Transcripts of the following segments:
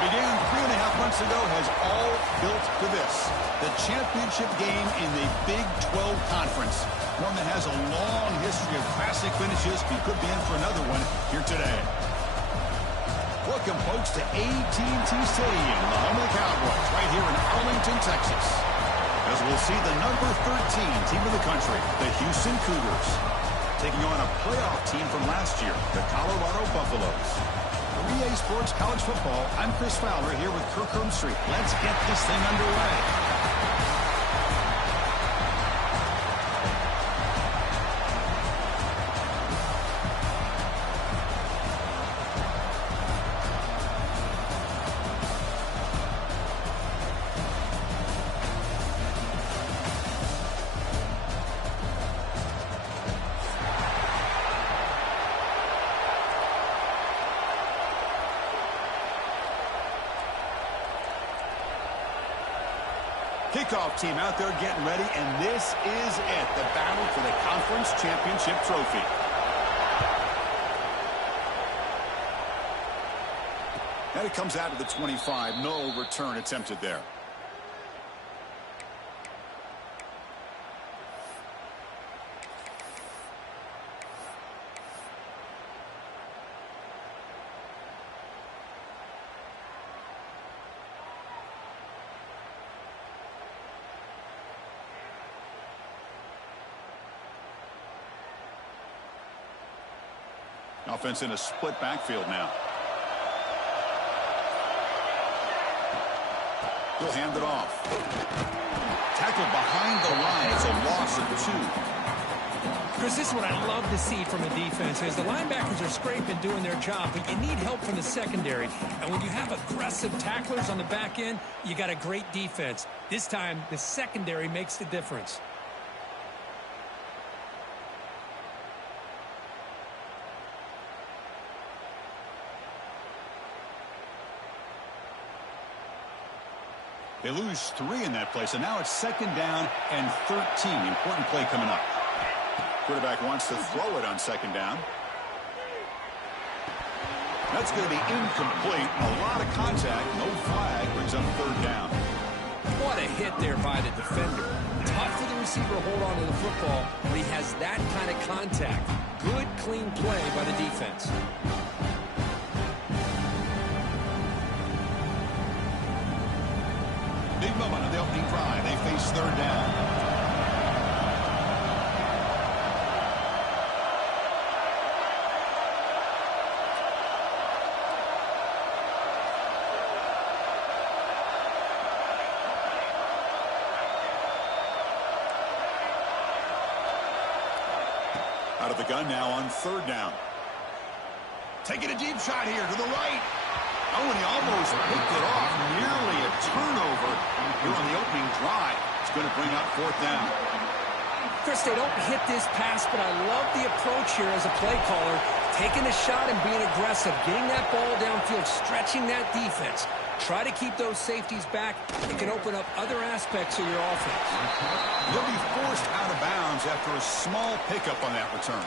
began 3.5 months ago has all built to this. The championship game in the Big 12 Conference. One that has a long history of classic finishes. We could be in for another one here today. Welcome, folks, to AT&T Stadium, the home of the Cowboys, right here in Arlington, Texas. As we'll see the number 13 team of the country, the Houston Cougars, taking on a playoff team from last year, the Colorado Buffaloes. For EA Sports College Football, I'm Chris Fowler here with Kirk Herbstreit. Let's get this thing underway. Kickoff team out there getting ready, and this is it, the battle for the conference championship trophy. And it comes out of the 25. No return attempted there. Offense in a split backfield now. He'll hand it off. Tackled behind the line. It's a loss of 2. Chris, this is what I love to see from a defense is the linebackers are scraping, doing their job, but you need help from the secondary. And when you have aggressive tacklers on the back end, you got a great defense. This time, the secondary makes the difference. They lose 3 in that play, so now it's 2nd down and 13. Important play coming up. Quarterback wants to throw it on 2nd down. That's going to be incomplete. A lot of contact. No flag. Brings up 3rd down. What a hit there by the defender. Tough for the receiver to hold on to the football when he has that kind of contact. Good, clean play by the defense. Big moment on the opening drive. They face 3rd down. Out of the gun now on 3rd down. Taking a deep shot here to the right. Oh, and he almost picked it off. Nearly a turnover here on the opening drive. It's going to bring up 4th down. Chris, they don't hit this pass, but I love the approach here as a play caller. Taking a shot and being aggressive. Getting that ball downfield, stretching that defense. Try to keep those safeties back. It can open up other aspects of your offense. They'll be forced out of bounds after a small pickup on that return.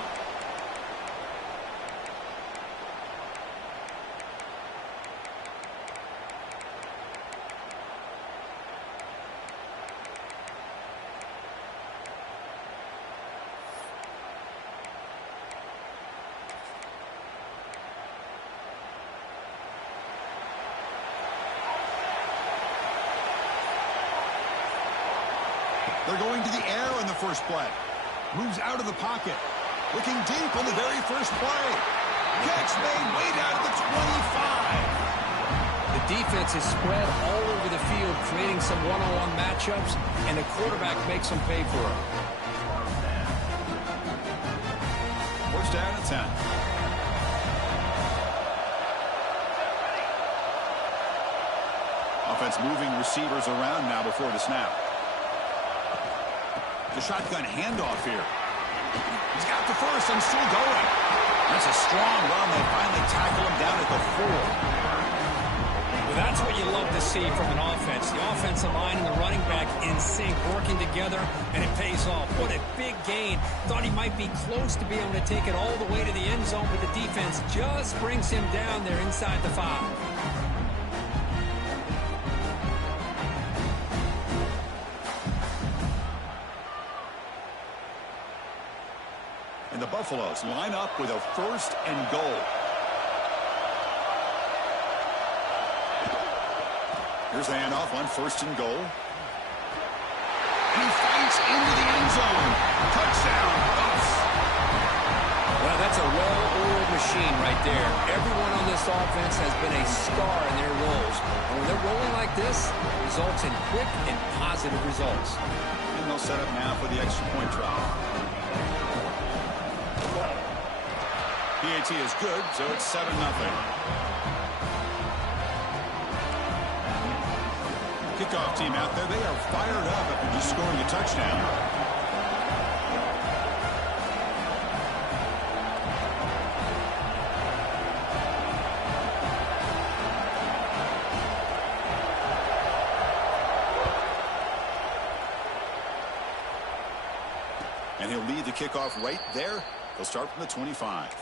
They're going to the air on the first play. Moves out of the pocket. Looking deep on the very first play. Catch made way down to the 25. The defense is spread all over the field, creating some one-on-one matchups, and the quarterback makes them pay for it. 1st down and 10. Offense moving receivers around now before the snap. The shotgun handoff here. He's got the first and still going. That's a strong run. They finally tackle him down at the 4. Well, that's what you love to see from an offense. The offensive line and the running back in sync, working together, and it pays off. What a big gain. Thought he might be close to being able to take it all the way to the end zone, but the defense just brings him down there inside the 5. Buffaloes line up with a 1st and goal. Here's the handoff on 1st and goal. And he fights into the end zone. Touchdown, Buffs. Well, that's a well-oiled machine right there. Everyone on this offense has been a star in their roles. And when they're rolling like this, it results in quick and positive results. And they'll set up now for the extra point try. PAT is good, so it's 7-0. Kickoff team out there, they are fired up after just scoring a touchdown. And he'll lead the kickoff right there. He'll start from the 25.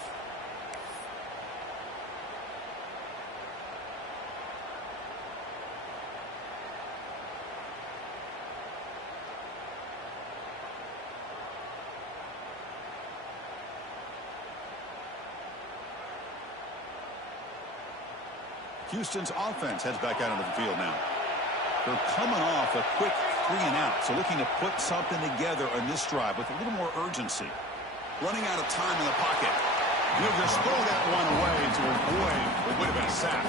Houston's offense heads back out onto the field now. They're coming off a quick 3-and-out, so looking to put something together on this drive with a little more urgency. Running out of time in the pocket. He'll just throw that one away to avoid what would have been a sack.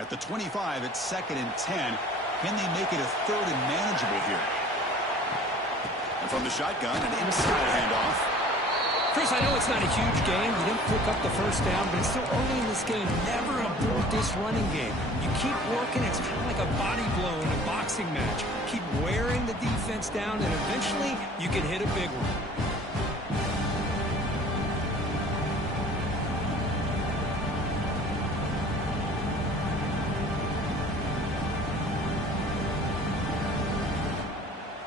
At the 25, it's 2nd and 10. Can they make it a 3rd and manageable here? And from the shotgun, an inside handoff. Chris, I know it's not a huge game. You didn't pick up the 1st down, but it's still early in this game. Never abort this running game. You keep working. It's kind of like a body blow in a boxing match. Keep wearing the defense down, and eventually you can hit a big one.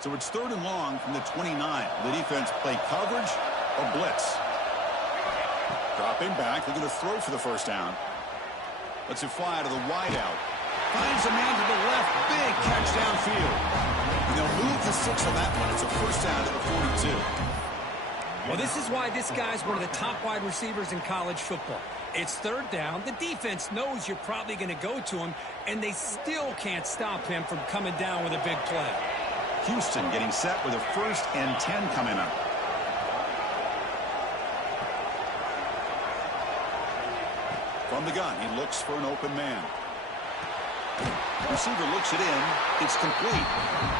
So it's 3rd and long from the 29. The defense play coverage or blitz. Dropping back, looking to throw for the 1st down. Lets it fly to the wideout. Finds a man to the left. Big catch downfield. And they'll move the 6 on that one. It's a 1st down to the 42. Well, this is why this guy's one of the top wide receivers in college football. It's 3rd down. The defense knows you're probably going to go to him, and they still can't stop him from coming down with a big play. Houston getting set with a 1st and 10 coming up. From the gun, he looks for an open man. Receiver looks it in. It's complete.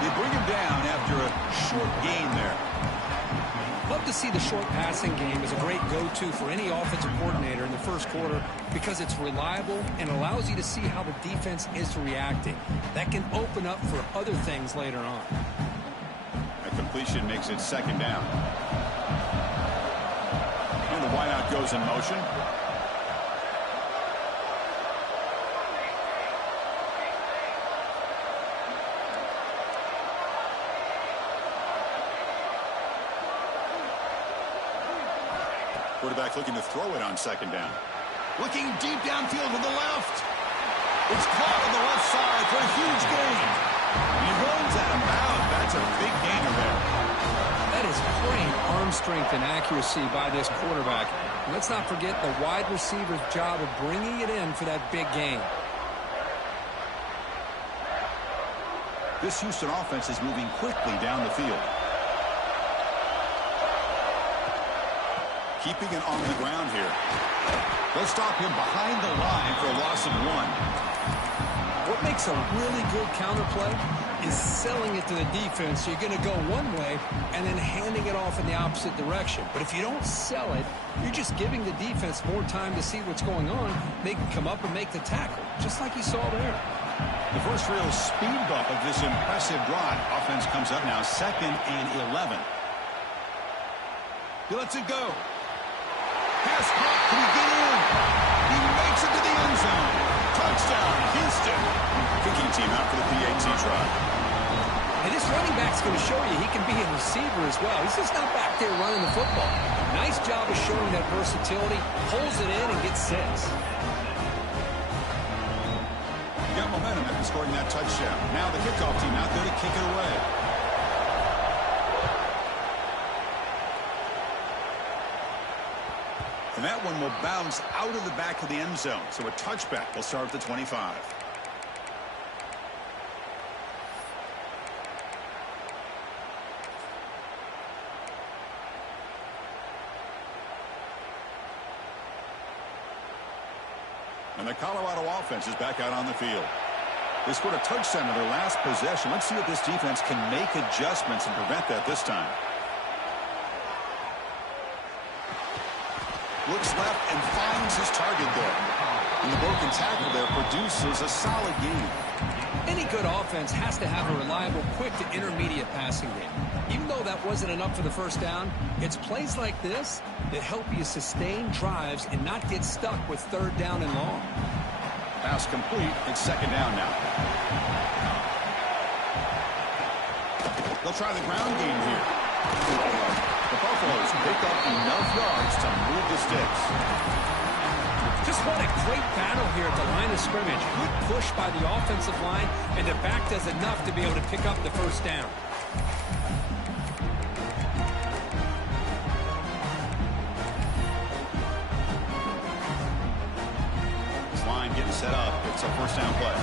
They bring him down after a short gain there. Love to see the short passing game as a great go-to for any offensive coordinator in the 1st quarter because it's reliable and allows you to see how the defense is reacting. That can open up for other things later on. That completion makes it 2nd down. And the wideout goes in motion. Quarterback looking to throw it on 2nd down. Looking deep downfield to the left. It's caught on the left side for a huge gain. He runs out of bounds. That's a big gainer there. That is great arm strength and accuracy by this quarterback. And let's not forget the wide receiver's job of bringing it in for that big gain. This Houston offense is moving quickly down the field. Keeping it on the ground here. They'll stop him behind the line for a loss of 1. What makes a really good counterplay is selling it to the defense. So you're going to go one way and then handing it off in the opposite direction. But if you don't sell it, you're just giving the defense more time to see what's going on. They can come up and make the tackle, just like you saw there. The first real speed bump of this impressive drive. Offense comes up now 2nd and 11. He lets it go. Pass caught. Can he get in? He makes it to the end zone. Touchdown, Houston. Kicking team out for the PAT try. And this running back's going to show you he can be a receiver as well. He's just not back there running the football. Nice job of showing that versatility. Pulls it in and gets 6. You got momentum after scoring that touchdown. Now the kickoff team out there to kick it away. And that one will bounce out of the back of the end zone. So a touchback will start at the 25. And the Colorado offense is back out on the field. They scored a touchdown in their last possession. Let's see if this defense can make adjustments and prevent that this time. Looks left and finds his target there. And the broken tackle there produces a solid gain. Any good offense has to have a reliable, quick to intermediate passing game. Even though that wasn't enough for the first down, it's plays like this that help you sustain drives and not get stuck with 3rd down and long. Pass complete. It's 2nd down now. They'll try the ground game here. The Buffaloes pick up enough yards to move the sticks. Just what a great battle here at the line of scrimmage. Good push by the offensive line, and the back does enough to be able to pick up the first down. This line getting set up. It's a first down play.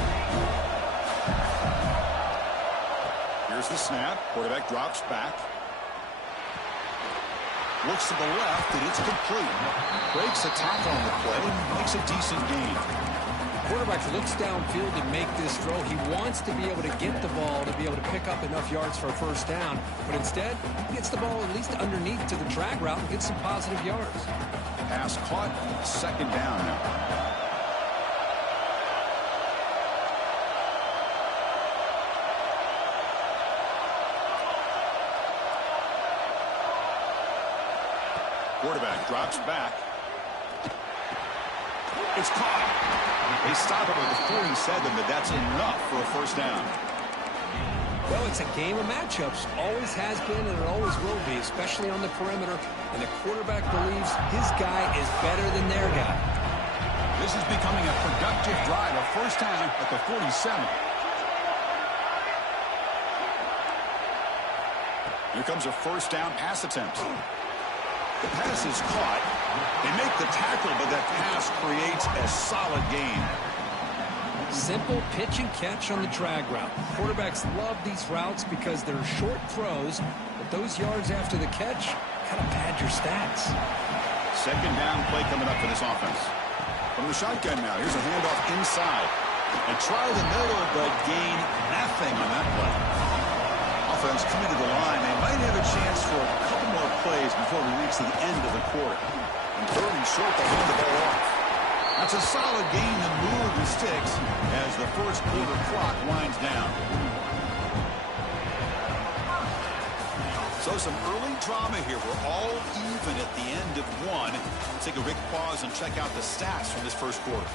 Here's the snap. Quarterback drops back. Looks to the left, and it's complete. Breaks a tackle on the play, makes a decent gain. Quarterback looks downfield to make this throw. He wants to be able to get the ball to be able to pick up enough yards for a first down, but instead, he gets the ball at least underneath to the drag route and gets some positive yards. Pass caught, 2nd down now. Quarterback drops back. It's caught. They stop it with the 47, but that's enough for a first down. Well, it's a game of matchups. Always has been, and it always will be, especially on the perimeter. And the quarterback believes his guy is better than their guy. This is becoming a productive drive. A first down at the 47. Here comes a first down pass attempt. The pass is caught. They make the tackle, but that pass creates a solid gain. Simple pitch and catch on the drag route. Quarterbacks love these routes because they're short throws, but those yards after the catch kind of pad your stats. 2nd down play coming up for this offense. From the shotgun now, here's a handoff inside. And try the middle, but gain nothing on that play. Offense coming to the line. They might have a chance for a couple more plays before we reach the end of the quarter. And 3rd and short, they hand the ball off. That's a solid gain to move the sticks as the first quarter clock winds down. So some early drama here. We're all even at the end of one. Let's take a quick pause and check out the stats from this first quarter.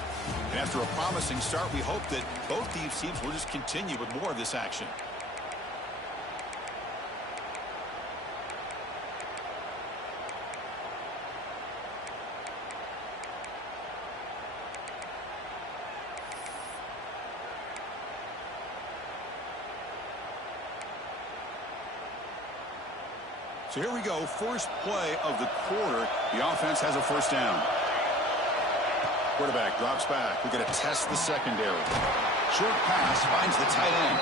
And after a promising start, we hope that both these teams will just continue with more of this action. So here we go, first play of the quarter. The offense has a first down. Quarterback drops back. We're going to test the secondary. Short pass finds the tight end.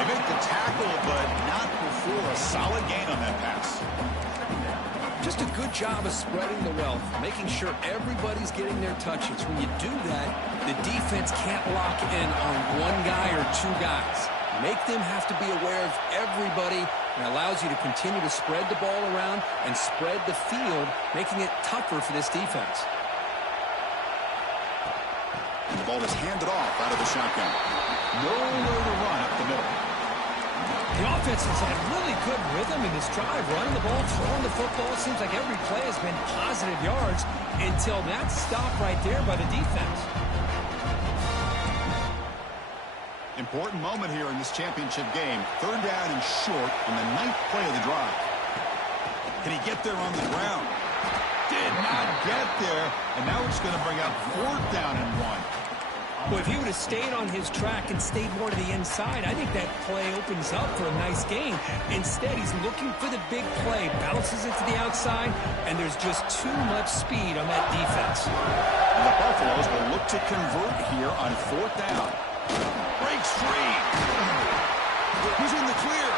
They make the tackle, but not before a solid gain on that pass. Just a good job of spreading the wealth, making sure everybody's getting their touches. When you do that, the defense can't lock in on one guy or 2 guys. Make them have to be aware of everybody, and allows you to continue to spread the ball around and spread the field, making it tougher for this defense. And the ball is handed off out of the shotgun. Nowhere to run up the middle. The offense has had really good rhythm in this drive, running the ball, throwing the football. It seems like every play has been positive yards until that stop right there by the defense. Important moment here in this championship game. Third down and short on the 9th play of the drive. Can he get there on the ground? Did not get there. And now it's going to bring up 4th down and 1. Well, if he would have stayed on his track and stayed more to the inside, I think that play opens up for a nice gain. Instead, he's looking for the big play, bounces it to the outside, and there's just too much speed on that defense. And the Buffaloes will look to convert here on 4th down. Breaks free. Who's in the clear?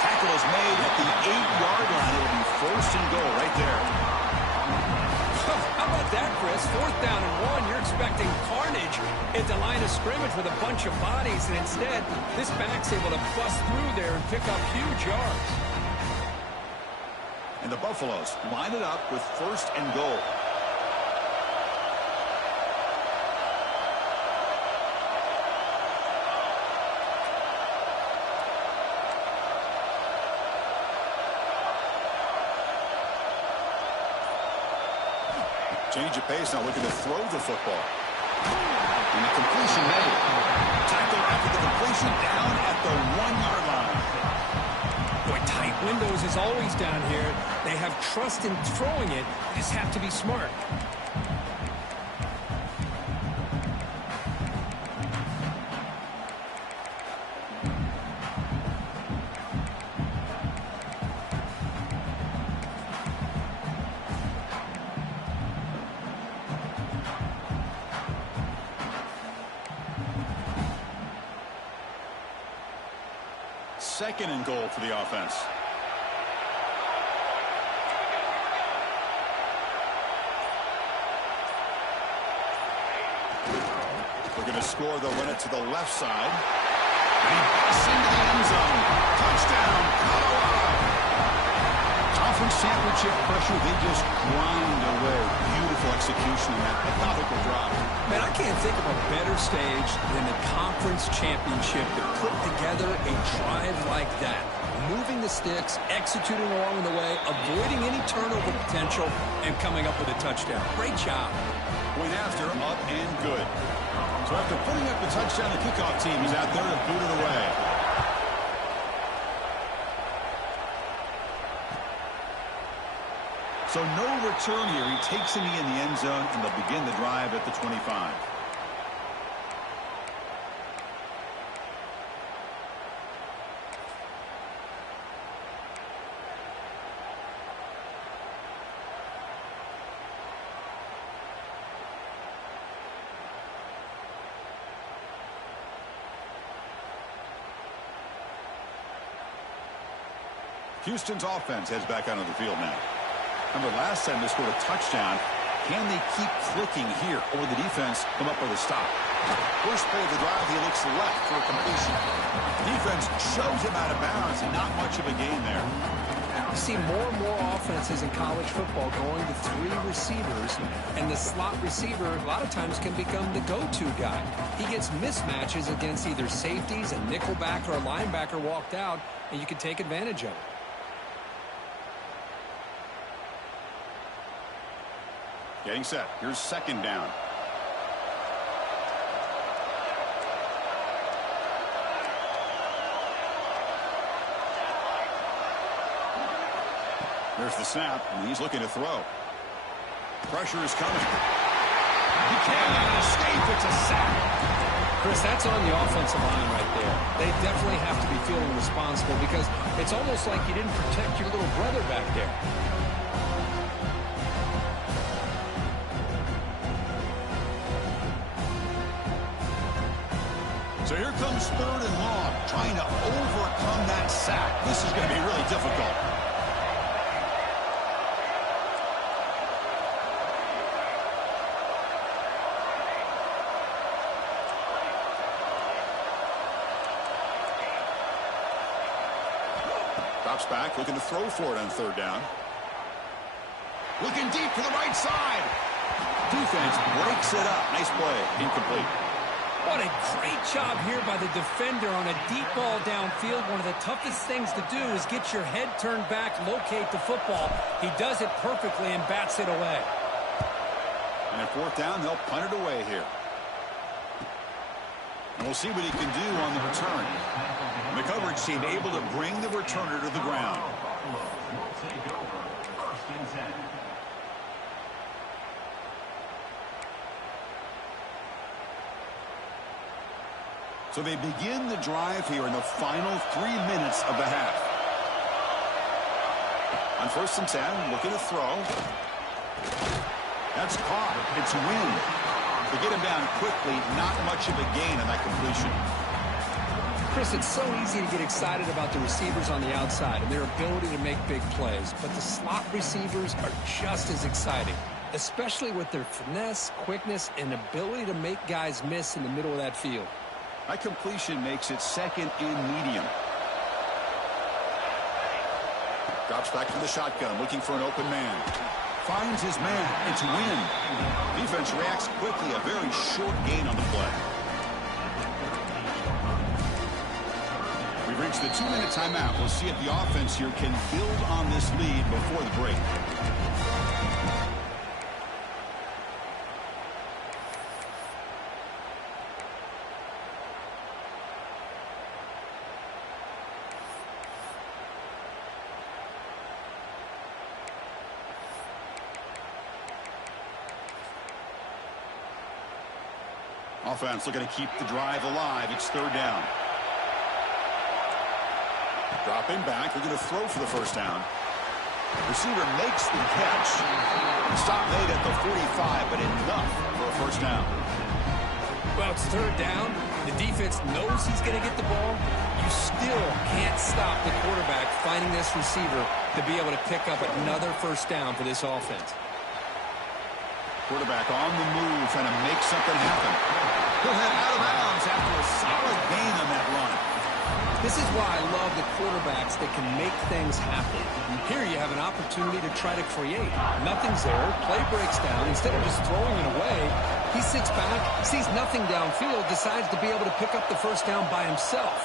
Tackle is made at the 8-yard line. It'll be 1st and goal right there. How about that, Chris? 4th down and 1. You're expecting carnage at the line of scrimmage with a bunch of bodies, and instead, this back's able to bust through there and pick up huge yards. And the Buffaloes line it up with 1st and goal. Change of pace, now looking to throw the football. And the completion made. Tackle after the completion down at the 1-yard line. Boy, tight windows is always down here. They have trust in throwing it. You just have to be smart. Second and goal for the offense. Looking to score, they'll run it to the left side. And he busts into the end zone. Touchdown, Colorado. Conference championship pressure, they just grind away. Beautiful execution in that methodical drop. Man, I can't think of a better stage than the conference championship to put together a drive like that. Moving the sticks, executing along the way, avoiding any turnover potential, and coming up with a touchdown. Great job. Point after, up and good. So after putting up the touchdown, the kickoff team is out there to boot it away. So no return here. He takes a knee in the end zone, and they'll begin the drive at the 25. Houston's offense heads back onto the field now. Remember, last time they scored a touchdown. Can they keep clicking here, or will the defense come up with a stop? First play of the drive, he looks left for a completion. Defense shoves him out of bounds, and not much of a gain there. You see more and more offenses in college football going to 3 receivers, and the slot receiver a lot of times can become the go-to guy. He gets mismatches against either safeties, a nickelback, or a linebacker walked out, and you can take advantage of it. Getting set. Here's second down. There's the snap, and he's looking to throw. Pressure is coming. He cannot escape. It's a sack. Chris, that's on the offensive line right there. They definitely have to be feeling responsible because it's almost like you didn't protect your little brother back there. So here comes third and long, trying to overcome that sack. This is going to be really difficult. Drops back, looking to throw for it on third down. Looking deep to the right side. Defense breaks it up. Nice play. Incomplete. What a great job here by the defender on a deep ball downfield. One of the toughest things to do is get your head turned back, locate the football. He does it perfectly and bats it away. And at fourth down, they'll punt it away here. And we'll see what he can do on the return. The coverage team able to bring the returner to the ground. So they begin the drive here in the final 3 minutes of the half. On 1st and 10, looking to throw. That's caught. It's Wynn. To get him down quickly, not much of a gain on that completion. Chris, it's so easy to get excited about the receivers on the outside and their ability to make big plays, but the slot receivers are just as exciting, especially with their finesse, quickness, and ability to make guys miss in the middle of that field. That completion makes it 2nd and medium. Drops back from the shotgun, looking for an open man. Finds his man. It's Wynn. Defense reacts quickly. A very short gain on the play. We've reached the 2-minute timeout. We'll see if the offense here can build on this lead before the break. Offense looking to keep the drive alive. It's 3rd down. Dropping back. We're going to throw for the 1st down. Receiver makes the catch. Stop made at the 45, but enough for a 1st down. Well, it's 3rd down. The defense knows he's going to get the ball. You still can't stop the quarterback finding this receiver to be able to pick up another 1st down for this offense. Quarterback on the move, trying to make something happen. He'll head out of bounds after a solid gain on that run. This is why I love the quarterbacks that can make things happen. And here you have an opportunity to try to create. Nothing's there. Play breaks down. Instead of just throwing it away, he sits back, sees nothing downfield, decides to be able to pick up the 1st down by himself.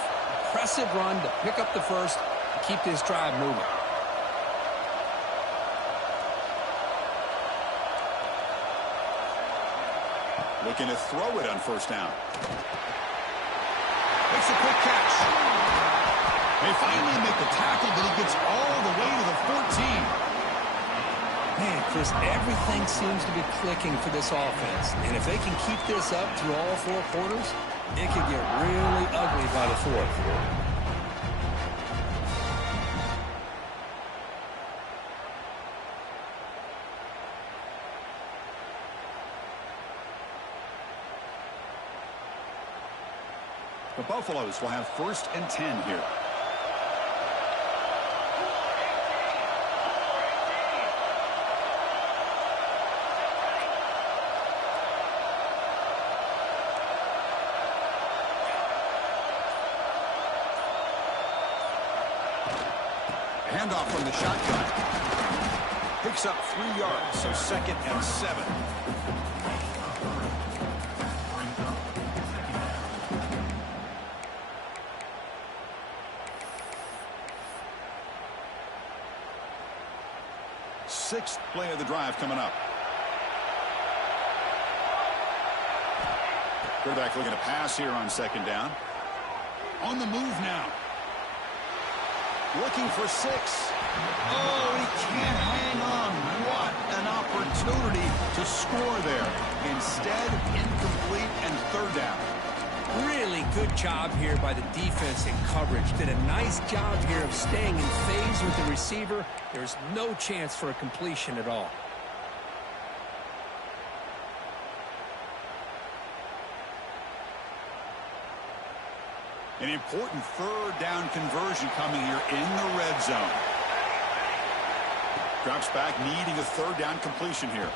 Impressive run to pick up the 1st and keep this drive moving. Looking to throw it on 1st down. Makes a quick catch. They finally make the tackle, but he gets all the way to the 14. Man, Chris, everything seems to be clicking for this offense. And if they can keep this up through all 4 quarters, it could get really ugly by the 4th. The Buffaloes will have 1st and 10 here. Handoff from the shotgun. Picks up 3 yards, so 2nd and 7. Sixth play of the drive coming up. Quarterback looking to pass here on 2nd down. On the move now. Looking for 6. Oh, he can't hang on. What an opportunity to score there. Instead, incomplete and 3rd down. Really good job here by the defense in coverage. Did a nice job here of staying in phase with the receiver. There's no chance for a completion at all. An important 3rd down conversion coming here in the red zone. Drops back, needing a 3rd down completion here.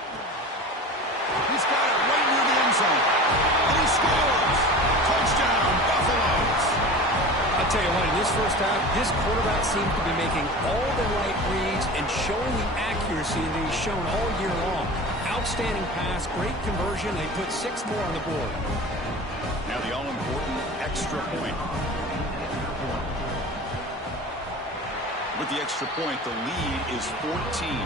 He's got it right near the end zone. And he scores! Touchdown, Buffaloes! I'll tell you what, in this 1st half, this quarterback seems to be making all the right reads and showing the accuracy that he's shown all year long. Outstanding pass, great conversion. They put 6 more on the board. Now the all-important extra point. With the extra point, the lead is 14.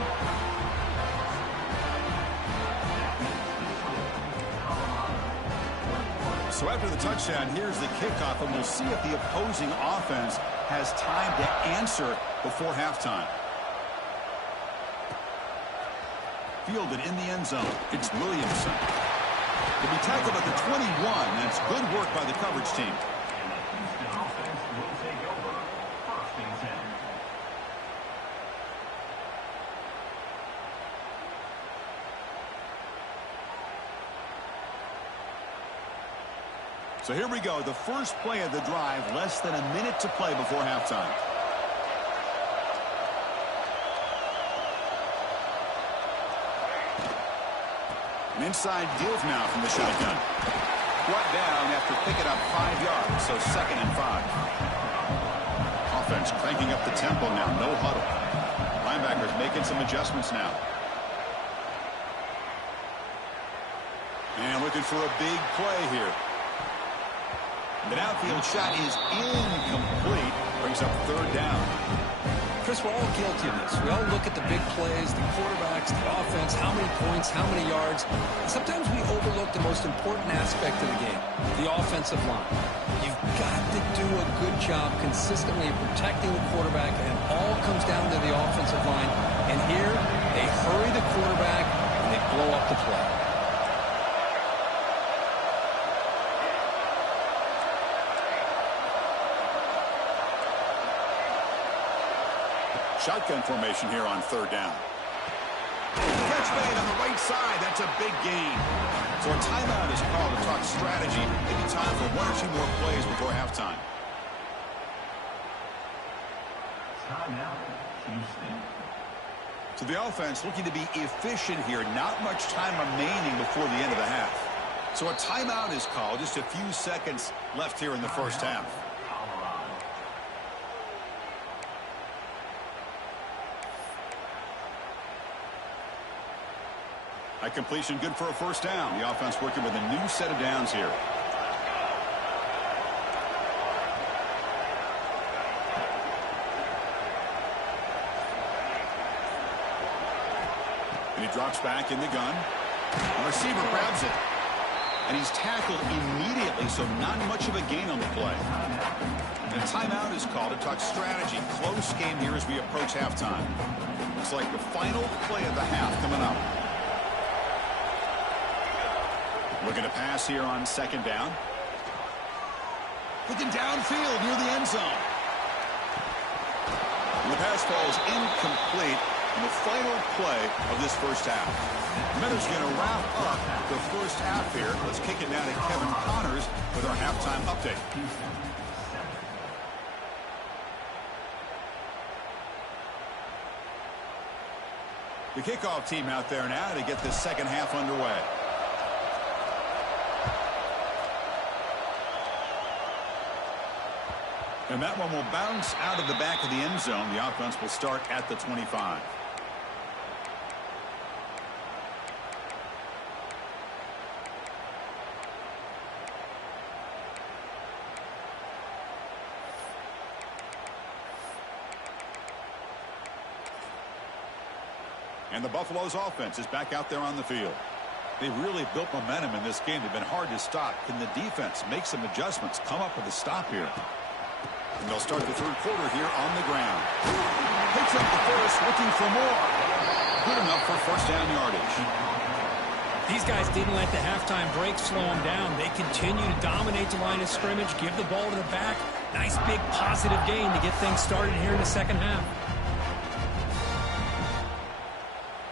So after the touchdown, here's the kickoff, and we'll see if the opposing offense has time to answer before halftime. Fielded in the end zone. It's Williamson. He'll be tackled at the 21. That's good work by the coverage team. So here we go, the first play of the drive, less than a minute to play before halftime. An inside deals now from the shotgun. Brought down after picking up 5 yards, so 2nd and 5. Offense cranking up the tempo now, no huddle. Linebackers making some adjustments now. And looking for a big play here. The downfield shot is incomplete. Brings up 3rd down. Chris, we're all guilty of this. We all look at the big plays, the quarterbacks, the offense, how many points, how many yards. And sometimes we overlook the most important aspect of the game, the offensive line. You've got to do a good job consistently protecting the quarterback, and it all comes down to the offensive line. And here, they hurry the quarterback, and they blow up the play. Shotgun formation here on 3rd down. Catch made on the right side. That's a big gain. So a timeout is called to talk strategy. Maybe time for 1 or 2 more plays before halftime. So the offense looking to be efficient here. Not much time remaining before the end of the half. So a timeout is called. Just a few seconds left here in the first half. That completion good for a 1st down. The offense working with a new set of downs here. And he drops back in the gun. The receiver grabs it. And he's tackled immediately, so not much of a gain on the play. And a timeout is called to talk strategy. Close game here as we approach halftime. It's like the final play of the half coming up. Looking to pass here on 2nd down. Looking downfield near the end zone. And the pass falls incomplete in the final play of this first half. Minutes going to wrap up the first half here. Let's kick it now to Kevin Connors with our halftime update. The kickoff team out there now to get this second half underway. And that one will bounce out of the back of the end zone. The offense will start at the 25. And the Buffalo's offense is back out there on the field. They've really built momentum in this game. They've been hard to stop. Can the defense make some adjustments, come up with a stop here? And they'll start the 3rd quarter here on the ground. Picks up the first, looking for more. Good enough for 1st down yardage. These guys didn't let the halftime break slow them down. They continue to dominate the line of scrimmage, give the ball to the back. Nice big positive gain to get things started here in the second half.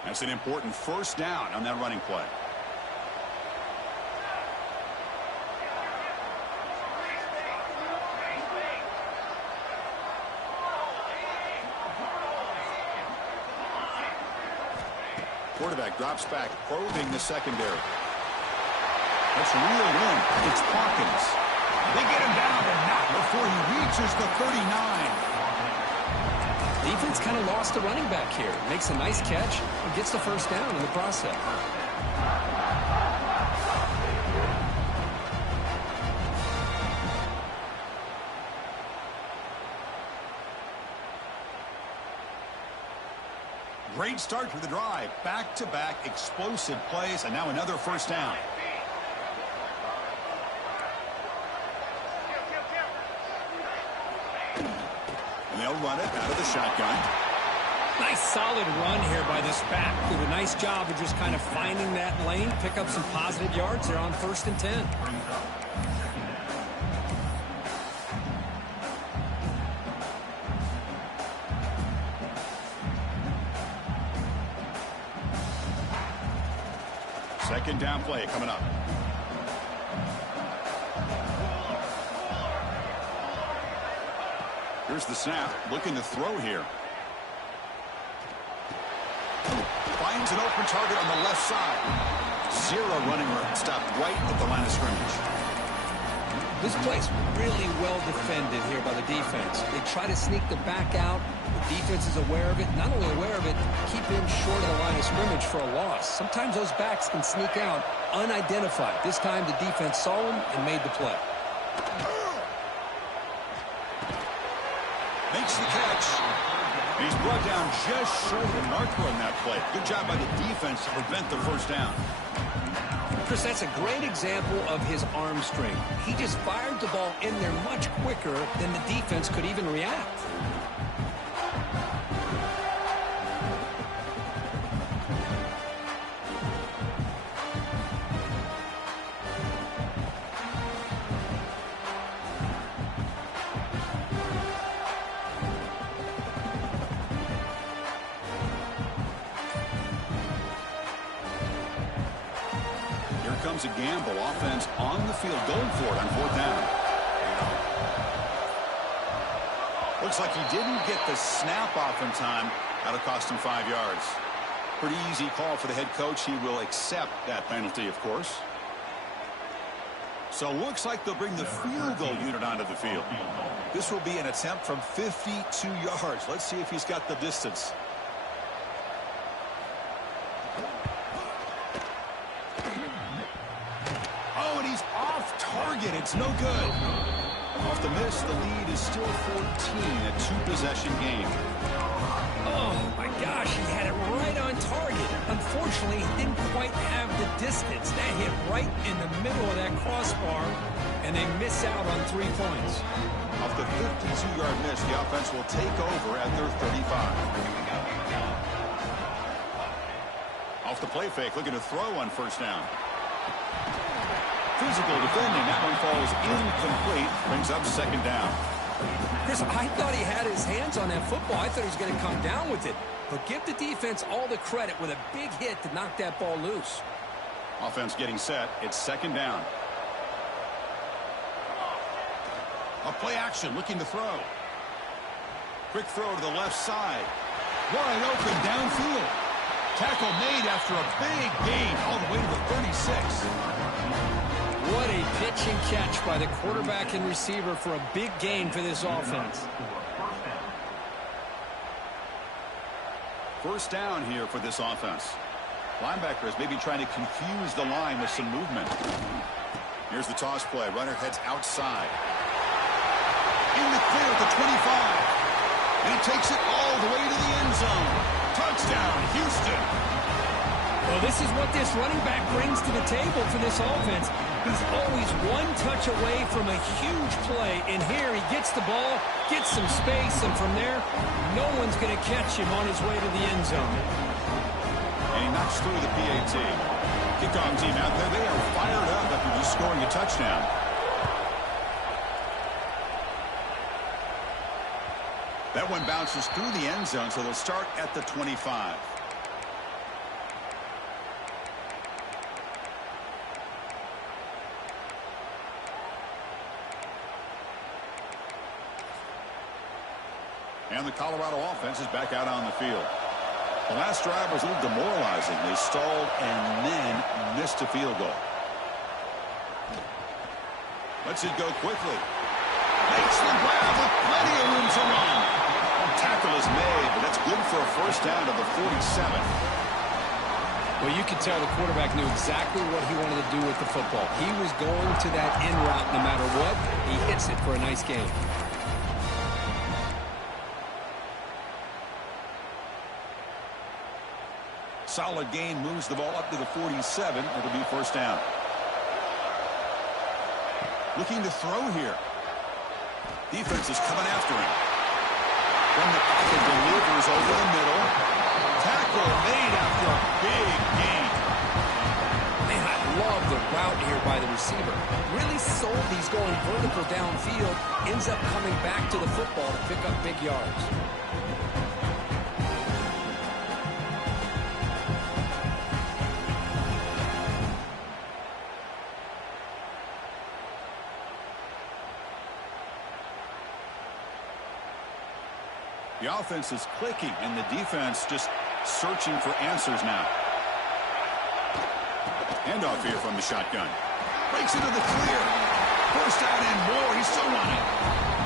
That's an important 1st down on that running play. Quarterback drops back, probing the secondary. That's reeled in. It's Hawkins. They get him down, but not before he reaches the 39. Defense kind of lost the running back here. Makes a nice catch and gets the 1st down in the process. Great start for the drive. Back-to-back explosive plays, and now another 1st down. And they'll run it out of the shotgun. Nice solid run here by this back. Did a nice job of just kind of finding that lane, pick up some positive yards there on 1st and 10. Second down play coming up. Here's the snap, looking to throw here. Finds an open target on the left side. Zero running room, stopped right at the line of scrimmage. This play's really well defended here by the defense. They try to sneak the back out. The defense is aware of it. Not only aware of it, keep him short of the line of scrimmage for a loss. Sometimes those backs can sneak out unidentified. This time the defense saw him and made the play. Makes the catch. And he's brought down just short of the marker on that play. Good job by the defense to prevent the first down. Chris, that's a great example of his arm strength. He just fired the ball in there much quicker than the defense could even react. Comes a gamble. Offense on the field going for it on 4th down. Looks like he didn't get the snap off in time. That'll cost him 5 yards. Pretty easy call for the head coach. He will accept that penalty, of course. So looks like they'll bring the field goal unit onto the field. This will be an attempt from 52 yards. Let's see if he's got the distance. Target, it's no good. Off the miss, the lead is still 14, a 2-possession game. Oh my gosh, he had it right on target. Unfortunately, he didn't quite have the distance. That hit right in the middle of that crossbar, and they miss out on 3 points. Off the 52-yard miss, the offense will take over at their 35. Off the play fake, looking to throw on 1st down. Physical defending. That one falls incomplete. Brings up 2nd down. Chris, I thought he had his hands on that football. I thought he was going to come down with it. But give the defense all the credit with a big hit to knock that ball loose. Offense getting set. It's 2nd down. A play action looking to throw. Quick throw to the left side. Wide open downfield. Tackle made after a big gain all the way to the 36. What a pitch and catch by the quarterback and receiver for a big gain for this offense. 1st down here for this offense. Linebackers maybe trying to confuse the line with some movement. Here's the toss play. Runner heads outside. In the clear at the 25. And he takes it all the way to the end zone. Touchdown, Houston. Well, this is what this running back brings to the table for this offense. He's always one touch away from a huge play. And here he gets the ball, gets some space, and from there, no one's going to catch him on his way to the end zone. And he knocks through the PAT. Kickoff team out there. They are fired up after just scoring a touchdown. That one bounces through the end zone, so they'll start at the 25. And the Colorado offense is back out on the field. The last drive was a little demoralizing. They stalled and then missed a field goal. Lets it go quickly. Makes the grab with plenty of room to run. Tackle is made, but that's good for a 1st down to the 47. Well, you could tell the quarterback knew exactly what he wanted to do with the football. He was going to that in route no matter what. He hits it for a nice gain. Solid gain, moves the ball up to the 47. It'll be 1st down. Looking to throw here. Defense is coming after him. From the pocket, delivers over the middle. Tackle made after a big gain. Man, I love the route here by the receiver. Really sold he's going vertical downfield. Ends up coming back to the football to pick up big yards. The offense is clicking, and the defense just searching for answers now. Handoff here from the shotgun. Breaks into the clear. First down and more. He's still running.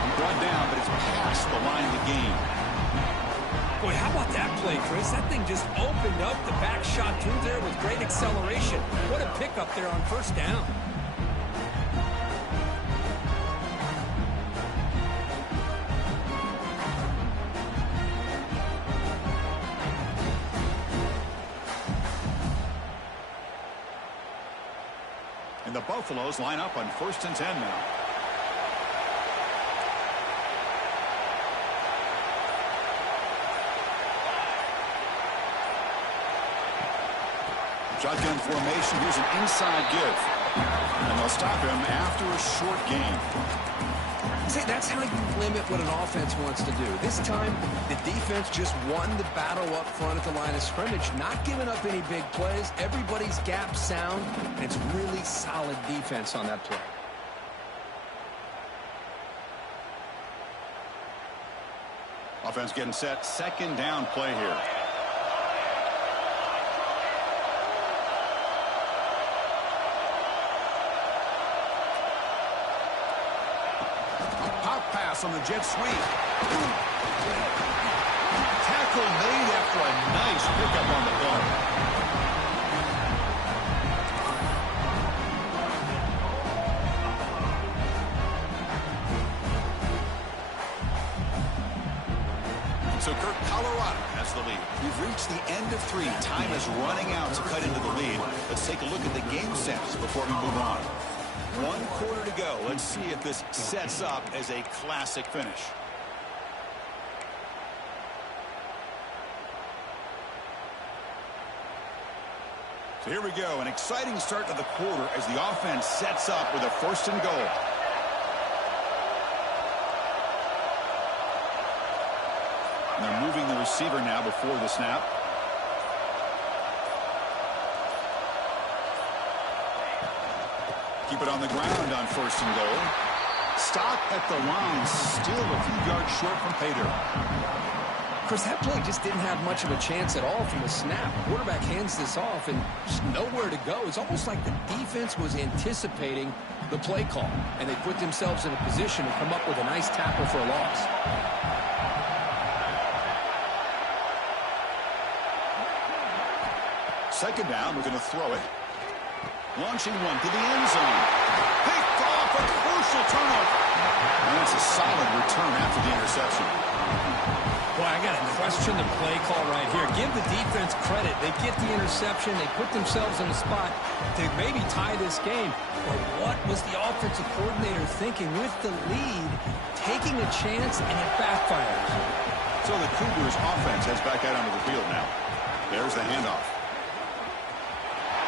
He brought down, but it's past the line of the game. Boy, how about that play, Chris? That thing just opened up the back shot through there with great acceleration. What a pickup there on first down. And the Buffaloes line up on 1st and 10 now. Shotgun formation. Here's an inside give. And they'll stop him after a short gain. See, that's how you limit what an offense wants to do. This time, the defense just won the battle up front at the line of scrimmage, not giving up any big plays. Everybody's gap sound, and it's really solid defense on that play. Offense getting set. 2nd down play here. On the jet sweep. Tackle made after a nice pickup on the play. So Kirk, Colorado has the lead. We've reached the end of 3. Time is running out to cut into the lead. Let's take a look at the game sets before we move on. 1 quarter to go. Let's see if this sets up as a classic finish. So here we go. An exciting start to the quarter as the offense sets up with a 1st and goal. And they're moving the receiver now before the snap. Keep it on the ground on 1st and goal. Stop at the line, still a few yards short from pay dirt. Chris, that play just didn't have much of a chance at all from the snap. Quarterback hands this off and just nowhere to go. It's almost like the defense was anticipating the play call, and they put themselves in a position to come up with a nice tackle for a loss. Second down, we're going to throw it. Launching one to the end zone. Picked off, a crucial turnover. And that's a solid return after the interception. Boy, I got to question the play call right here. Give the defense credit. They get the interception. They put themselves in a spot to maybe tie this game. But what was the offensive coordinator thinking with the lead, taking a chance, and it backfires? So the Cougars offense heads back out onto the field now. There's the handoff.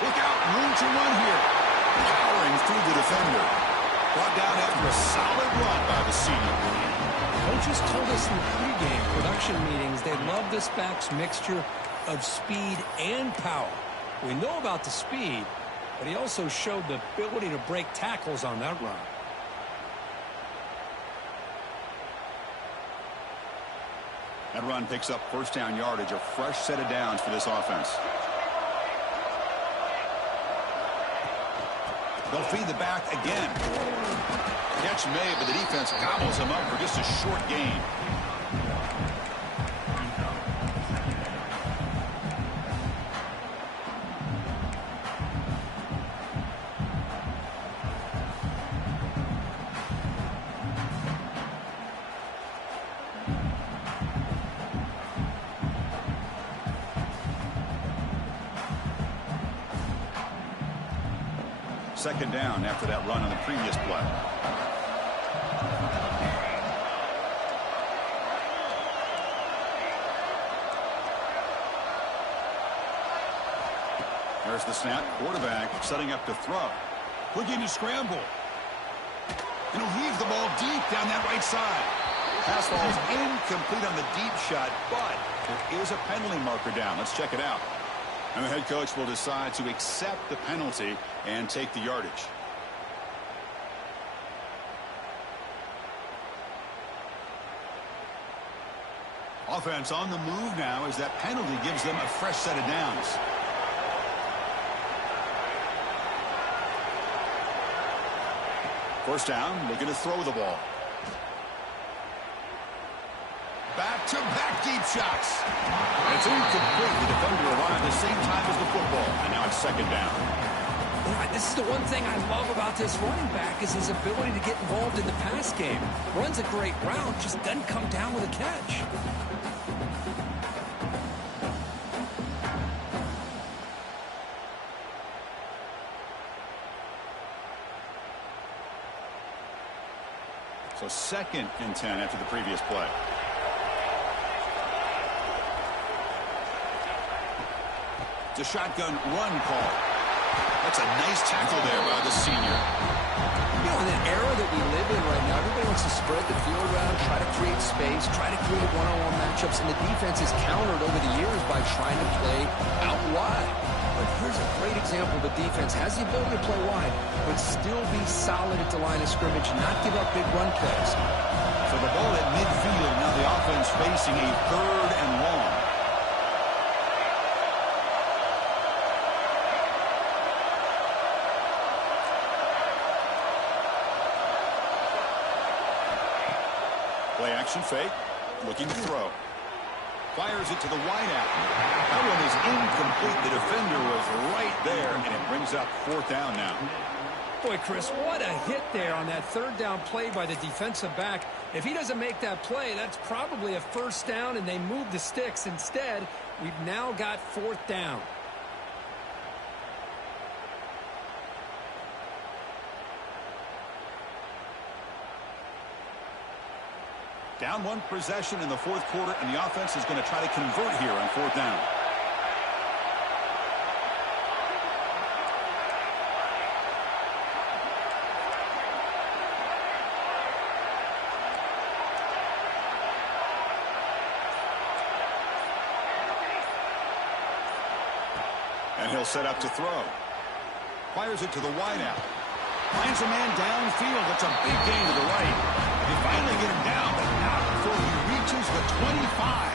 Look out, room to run here. Powering through the defender. Brought down after a solid run by the senior. Coaches told us in the pregame production meetings they love this back's mixture of speed and power. We know about the speed, but he also showed the ability to break tackles on that run. That run picks up 1st down yardage, a fresh set of downs for this offense. They'll feed the back again. Catch made, but the defense gobbles him up for just a short gain. Second down after that run on the previous play. There's the snap. Quarterback setting up to throw. Looking to scramble. And he'll heave the ball deep down that right side. Pass ball is incomplete on the deep shot, but there is a penalty marker down. Let's check it out. And the head coach will decide to accept the penalty and take the yardage. Offense on the move now as that penalty gives them a fresh set of downs. First down, looking to throw the ball. Back-to-back deep shots. It's incomplete. The defender arrived at the same time as the football. And now it's second down. Yeah, this is the one thing I love about this running back is his ability to get involved in the pass game. Runs a great route, just doesn't come down with a catch. So second and 10 after the previous play. It's a shotgun run call. That's a nice tackle there by the senior. You know, in the era that we live in right now, everybody wants to spread the field around, try to create space, try to create one-on-one matchups, and the defense is countered over the years by trying to play out wide. But here's a great example. The defense has the ability to play wide, but still be solid at the line of scrimmage, not give up big run plays. So the ball at midfield, now the offense facing a third and long. Play action fake, looking to throw. Fires it to the wideout. That one is incomplete. The defender was right there, and it brings up fourth down now. Boy, Chris, what a hit there on that third down play by the defensive back. If he doesn't make that play, that's probably a first down, and they move the sticks. Instead, we've now got fourth down. Down one possession in the fourth quarter, and the offense is going to try to convert here on fourth down. And he'll set up to throw. Fires it to the wideout. Finds a man downfield. That's a big gain to the right. They finally get him down, but not before he reaches the 25.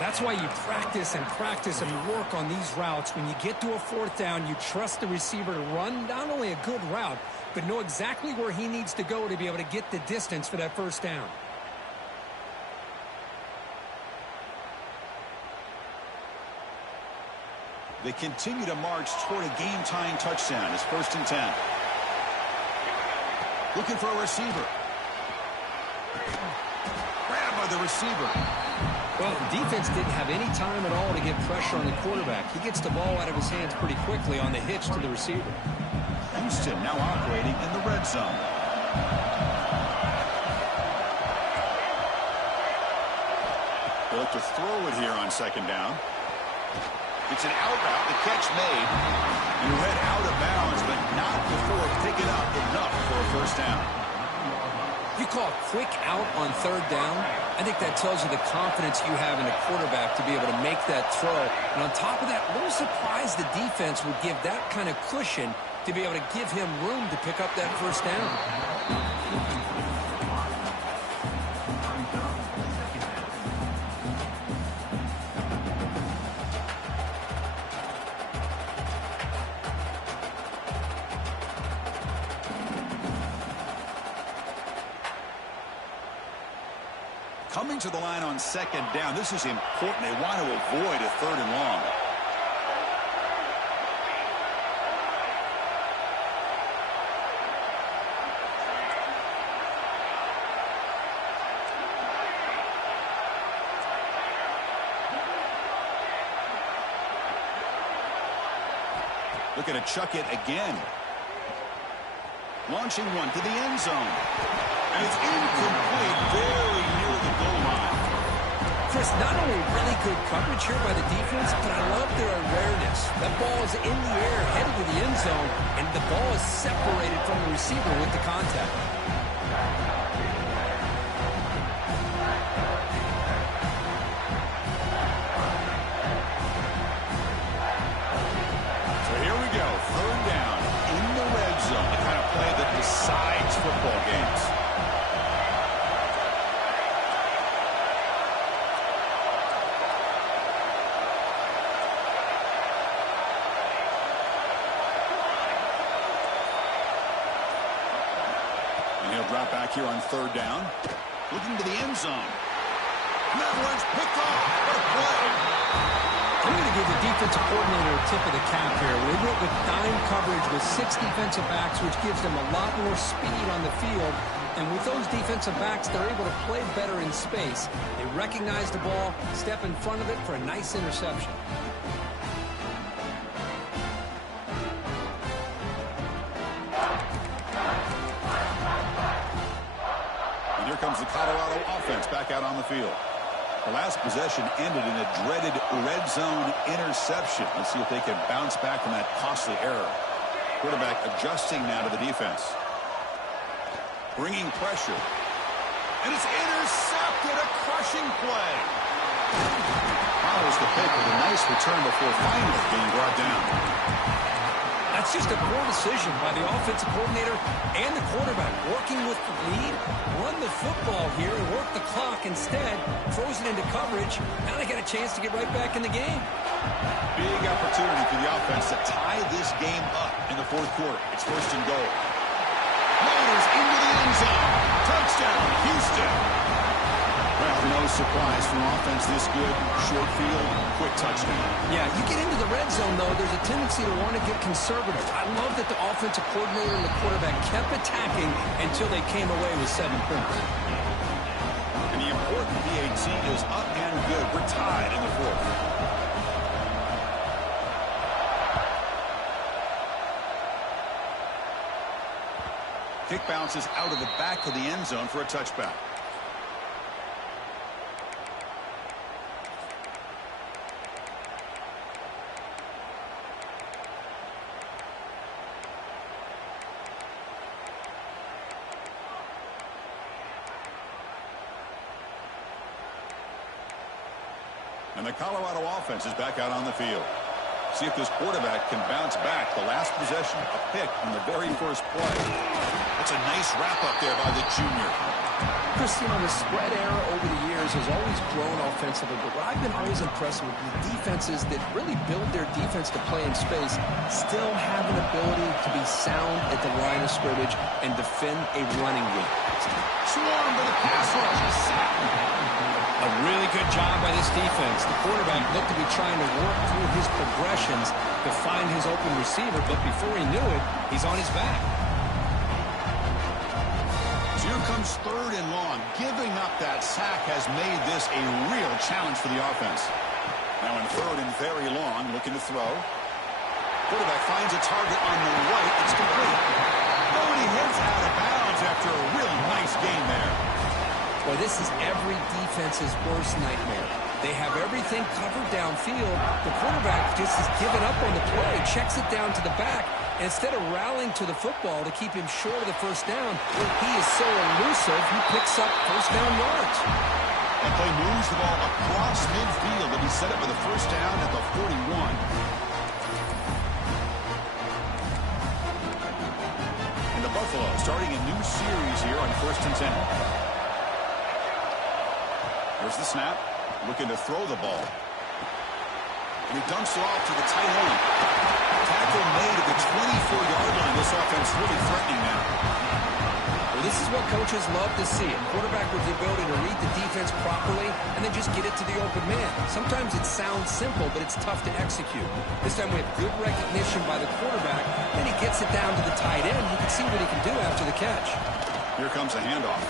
That's why you practice and practice and work on these routes. When you get to a fourth down, you trust the receiver to run not only a good route, but know exactly where he needs to go to be able to get the distance for that first down. They continue to march toward a game-tying touchdown. It's first and 10. Looking for a receiver. Grabbed by the receiver. Well, the defense didn't have any time at all to get pressure on the quarterback. He gets the ball out of his hands pretty quickly on the hitch to the receiver. Houston now operating in the red zone. They look to throw it here on second down. It's an out route. The catch made. And read out of bounds, but not before picking up enough for a first down. You call a quick out on third down. I think that tells you the confidence you have in a quarterback to be able to make that throw. And on top of that, a little surprised the defense would give that kind of cushion to be able to give him room to pick up that first down. Coming to the line on second down. This is important. They want to avoid a third and long. Looking to chuck it again. Launching one to the end zone. And it's incomplete, very near the goal line. Chris, not only really good coverage here by the defense, but I love their awareness. That ball is in the air, headed to the end zone, and the ball is separated from the receiver with the contact. So here we go, third down in the red zone, the kind of play that decides football games. Drop back here on third down. Looking to the end zone. That one's picked off. What a play. I'm going to give the defensive coordinator a tip of the cap here. They went with dime coverage with 6 defensive backs, which gives them a lot more speed on the field. And with those defensive backs, they're able to play better in space. They recognize the ball, step in front of it for a nice interception. Here comes the Colorado offense back out on the field. The last possession ended in a dreaded red zone interception. Let's see if they can bounce back from that costly error. Quarterback adjusting now to the defense. Bringing pressure. And it's intercepted, a crushing play. Follows the pick with a nice return before finally being brought down. That's just a poor decision by the offensive coordinator and the quarterback. Working with the lead, run the football here and work the clock. Instead, throws it into coverage. Now they got a chance to get right back in the game. Big opportunity for the offense to tie this game up in the fourth quarter. It's first and goal. Loaders into the end zone. Touchdown, Houston. Well, no surprise from offense this good. Short field, quick touchdown. Yeah, you get into the red zone, though, there's a tendency to want to get conservative. I love that the offensive coordinator and the quarterback kept attacking until they came away with 7 points. And the important PAT is up and good. We're tied in the fourth. Kick bounces out of the back of the end zone for a touchback. And the Colorado offense is back out on the field. See if this quarterback can bounce back. The last possession, a pick on the very first play. That's a nice wrap-up there by the junior. Christian, the spread era over the years has always grown offensively, but what I've been always impressed with the defenses that really build their defense to play in space still have an ability to be sound at the line of scrimmage and defend a running game. Swarm to the pass rush. A really good job by this defense. The quarterback looked to be trying to work through his progressions to find his open receiver, but before he knew it, he's on his back. So here comes third and long. Giving up that sack has made this a real challenge for the offense. Now in third and very long, looking to throw. Quarterback finds a target on the right. It's complete. Oh, and he hits out of bounds after a really nice game there. Boy, this is every defense's worst nightmare. They have everything covered downfield. The quarterback just is giving up on the play, checks it down to the back. Instead of rallying to the football to keep him short of the first down, he is so elusive, he picks up first down yards. That play moves the ball across midfield, and he set it for the first down at the 41. And the Buffalo starting a new series here on 1st and 10. There's the snap, looking to throw the ball. And he dumps it off to the tight end. Tackle made at the 24-yard line. This offense really threatening now. Well, this is what coaches love to see. A quarterback with the ability to read the defense properly and then just get it to the open man. Sometimes it sounds simple, but it's tough to execute. This time we have good recognition by the quarterback, and he gets it down to the tight end. You can see what he can do after the catch. Here comes a handoff.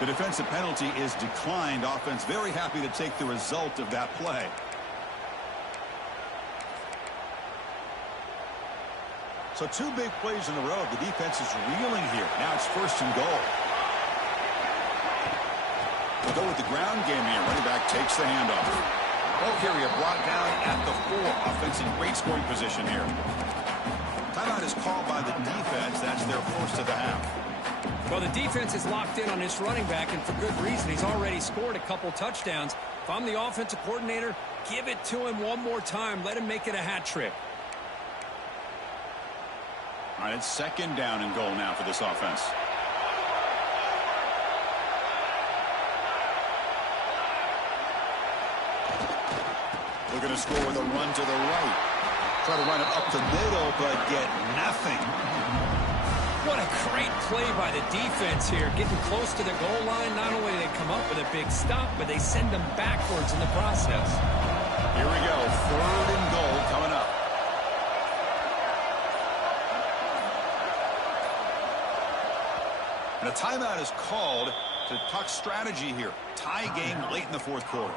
The defensive penalty is declined. Offense very happy to take the result of that play. So 2 big plays in a row. The defense is reeling here. Now it's 1st and goal. We'll go with the ground game here. Running back takes the handoff. Oh, here he brought down at the 4. Offense in great scoring position here. Timeout is called by the defense. That's their first of the half. Well, the defense is locked in on this running back, and for good reason. He's already scored a couple touchdowns. If I'm the offensive coordinator, give it to him one more time. Let him make it a hat trick. All right, it's 2nd down and goal now for this offense. Looking to score with a run to the right. Try to run it up the middle, but get nothing. What a great play by the defense here. Getting close to the goal line, not only do they come up with a big stop, but they send them backwards in the process. Here we go, 3rd and goal coming up. And a timeout is called to talk strategy here. Tie game late in the 4th quarter.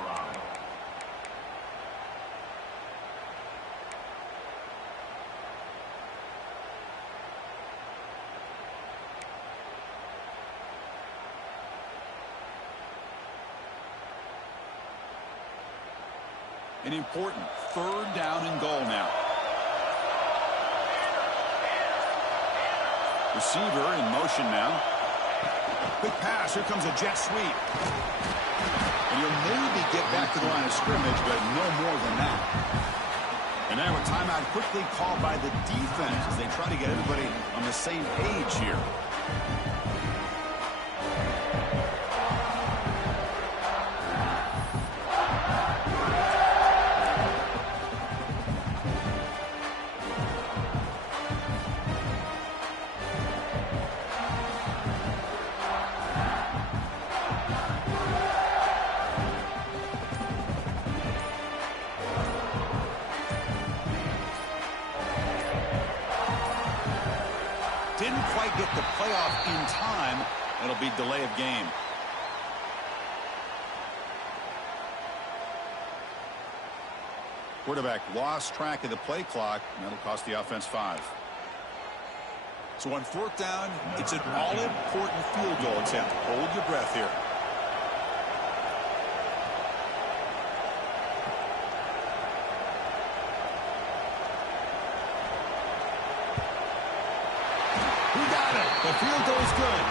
An important 3rd down and goal now. Receiver in motion now. Quick pass. Here comes a jet sweep. And you'll maybe get back to the line of scrimmage, but no more than that. And now a timeout quickly called by the defense as they try to get everybody on the same page here. Didn't quite get the playoff in time. It'll be delay of game. Quarterback lost track of the play clock, and that'll cost the offense 5. So on 4th down, it's an all-important field goal attempt. Hold your breath here. The field goal is good.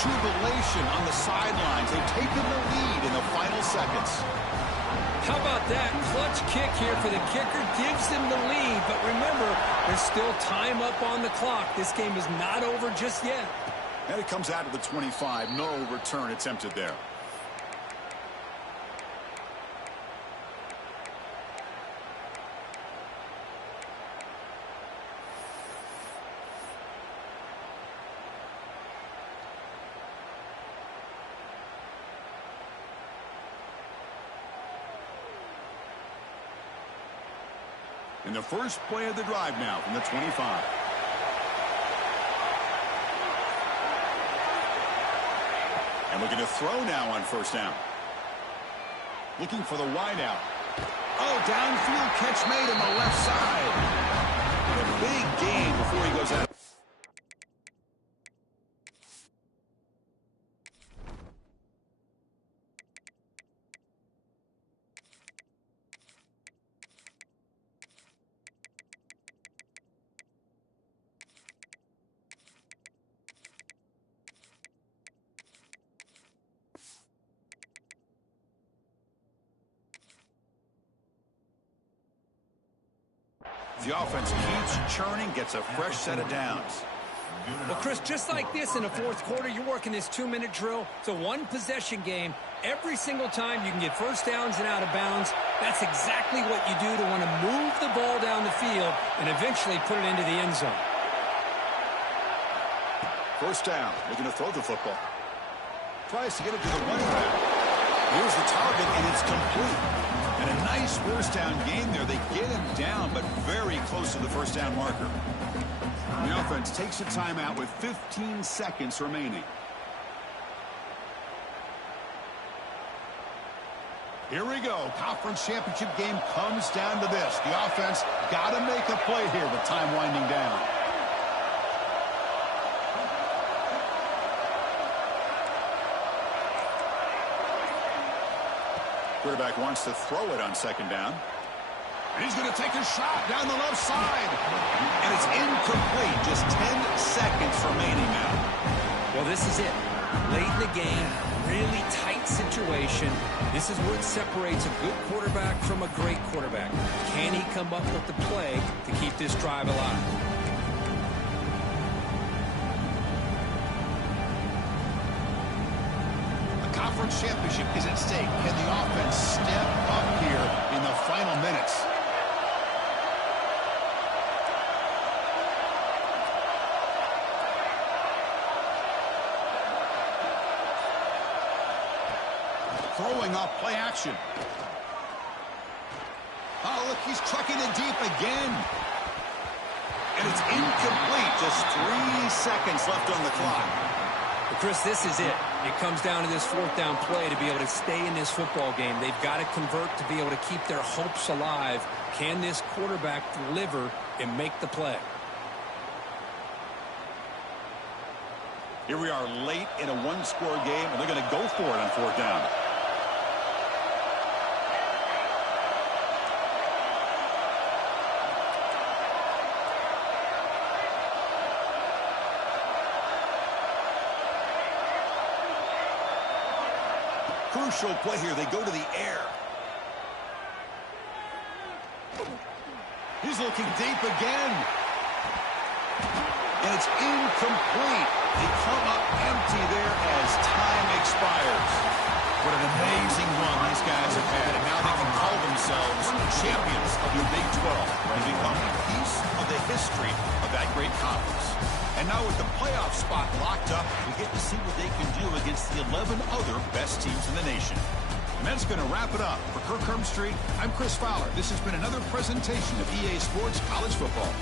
Jubilation on the sidelines. They've taken the lead in the final seconds. How about that? Clutch kick here for the kicker. Gives them the lead. But remember, there's still time up on the clock. This game is not over just yet. And it comes out of the 25. No return attempted there. And the first play of the drive now from the 25. And looking to throw now on 1st down. Looking for the wideout. Oh, downfield catch made on the left side. And a big gain before he goes out. The offense keeps churning, gets a fresh set of downs. Well, Chris, just like this in the 4th quarter, you're working this 2-minute drill. It's a 1-possession game. Every single time you can get 1st downs and out of bounds. That's exactly what you do to want to move the ball down the field and eventually put it into the end zone. 1st down, looking to throw the football. Tries to get it to the running back. Here's the target, and it's complete. And a nice 1st down game there. They get him down, but very close to the 1st down marker. And the offense takes a timeout with 15 seconds remaining. Here we go. Conference championship game comes down to this. The offense got to make a play here with time winding down. Quarterback wants to throw it on second down. And he's going to take a shot down the left side. And it's incomplete. Just 10 seconds remaining now. Well, this is it. Late in the game, really tight situation. This is what separates a good quarterback from a great quarterback. Can he come up with the play to keep this drive alive? A conference championship is at stake. Can the offense step up here in the final minutes? Throwing off play action. Oh, look, he's trucking it deep again. And it's incomplete. Just 3 seconds left on the clock. Well, Chris, this is it. It comes down to this fourth down play to be able to stay in this football game. They've got to convert to be able to keep their hopes alive. Can this quarterback deliver and make the play? Here we are late in a one-score game, and they're going to go for it on fourth down. Crucial play here. They go to the air. He's looking deep again. And it's incomplete. They come up empty there as time expires. What an amazing run these guys have had. And now they can call themselves champions of the Big 12 and become a piece of the history of that great conference. And now with the playoff spot locked up, we get to see what they can do against the 11 other best teams in the nation. And that's going to wrap it up. For Kirk Herbstreit, I'm Chris Fowler. This has been another presentation of EA Sports College Football.